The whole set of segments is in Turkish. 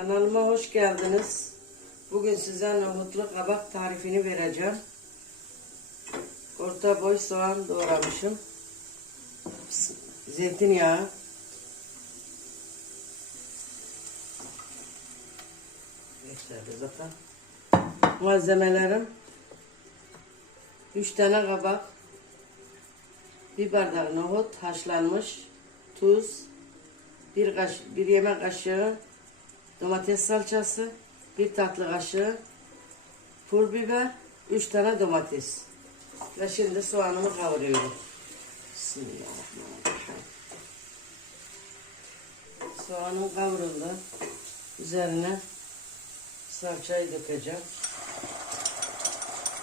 Kanalıma hoş geldiniz. Bugün size nohutlu kabak tarifini vereceğim. Orta boy soğan doğramışım. Zeytinyağı. Yeterli zaten. Malzemelerim. 3 tane kabak. Bir bardak nohut haşlanmış. Tuz. Bir, kaş, bir yemek kaşığı domates salçası, bir tatlı kaşığı pul biber, üç tane domates. Ve şimdi soğanımı kavuruyorum. Bismillahirrahmanirrahim. Soğanım kavruldu. Üzerine salçayı dökeceğim.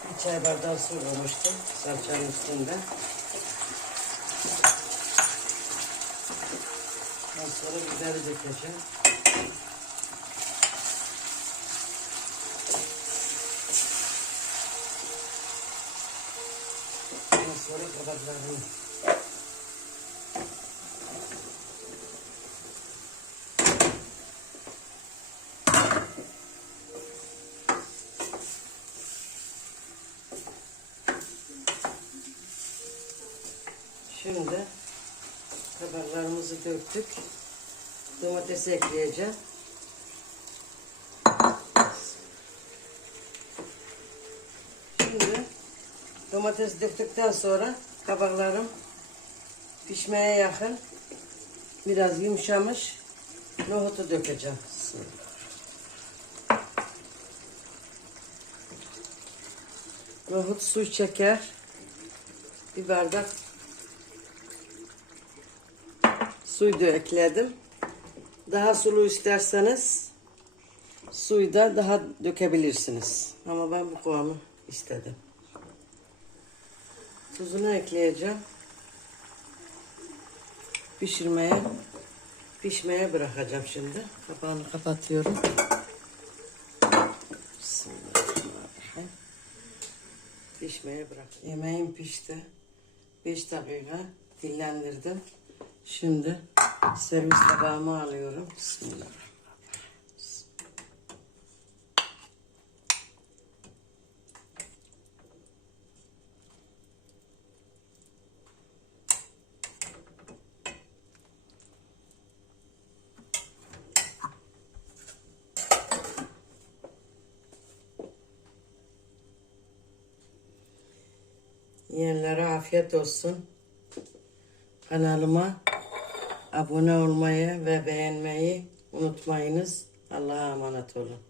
Bir çay bardağı su koymuştum salçanın üstünde. Ondan sonra biberi dökeceğim. Ondan sonra kabaklarını. Şimdi kabaklarımızı döktük. Domatesi ekleyeceğim. Şimdi domates döktükten sonra kabaklarım pişmeye yakın. Biraz yumuşamış. Nohutu dökeceğim. Nohut su çeker. Bir bardak suyu da ekledim. Daha sulu isterseniz suyu da daha dökebilirsiniz. Ama ben bu kıvamı istedim. Tuzunu ekleyeceğim. Pişirmeye, pişmeye bırakacağım şimdi. Kapağını kapatıyorum. Bismillahirrahmanirrahim. Pişmeye bırak. Yemeğim pişti. 5 dakika dinlendirdim. Şimdi servis tabağıma alıyorum. Bismillahirrahmanirrahim. Yiyenlere afiyet olsun. Kanalıma abone olmayı ve beğenmeyi unutmayınız. Allah'a emanet olun.